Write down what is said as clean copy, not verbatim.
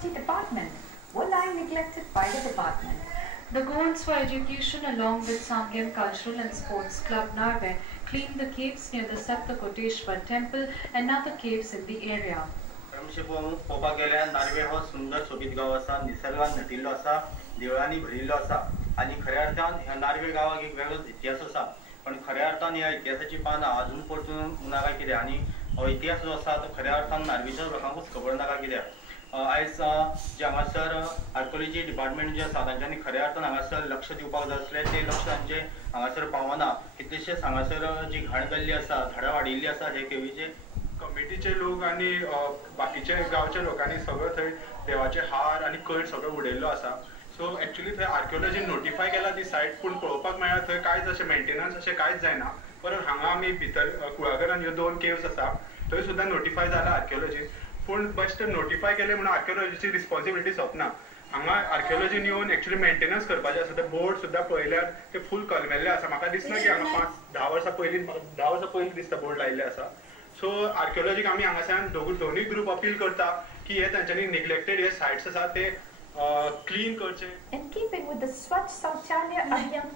Archaeology Department were lying neglected by the department. The Goans for Education, along with Samgyam Cultural and Sports Club Narve, cleaned the caves near the Saptakoteshwar temple and other caves in the area. पळोवपाक गेल्यार नार्वे हो सुंदर सोबीत गांव आसा, निसर्गान नटिल्लो आसा, देवळांनी भरिल्लो आसा आनी खऱ्या अर्थान ह्या नार्वे गांवाक एक वेगळोच इतिहास आसा. पण खऱ्या अर्थान ह्या इतिहासाची पानां अजून परतून नाका कित्याक आनी हो इतिहास जो आसा तो खऱ्या अर्थान नार्वेच्या लोकांकूच खबर नाका कित्याक आयज जे हांगासर आर्किओलॉजी डिपार्टमेंट जे आसा तांच्यांनी खऱ्या अर्थान हांगासर लक्ष दिवपाक जाय आसलें तें लक्ष तांचें हांगासर पावना. कितलेशेच हांगासर जी घाण जाल्ली आसा, झाडां वाडिल्लीं आसा हे केवीचे कमिटीचे लोक आनी बाकीचे गांवच्या लोकांनी सगळं थंय देवाचे हार आनी कयर सगळो उडयल्लो आसा. सो एक्चुअली थंय आर्किओलॉजी नोटिफाय केला ती सायट, पूण पळोवपाक मेळ्ळा थंय कांयच अशें मेंटेनन्स अशें कांयच जायना. परत हांगा आमी भितर कुळागरान ह्यो 2 केव्स आसा थंय सुद्दां नोटिफाय जाला आर्किओलॉजी, पूण बेस्ट नोटिफाय केले म्हणून आर्किओलॉजीची रिस्पॉन्सिबिलिटी सोंपना. हांगा आर्किओलॉजीन येवन एक्चुअली मेंटेनन्स करपाचें आसा. ते बोर्ड सुद्दां पळयल्यार ते फूल कलमेल्ले आसा. म्हाका दिसना की हांगा 5-10 वर्सां पयलीं दिसता बोर्ड लायिल्ले आसा. सो आर्किओलॉजीक आमी हांगासान दोनूय ग्रुप अपील करता की हे तांच्यांनी निग्लेक्टेड हे सायट्स आसा ते क्लीन करचे. In keeping with the Swachh Saukhalya Abhiyan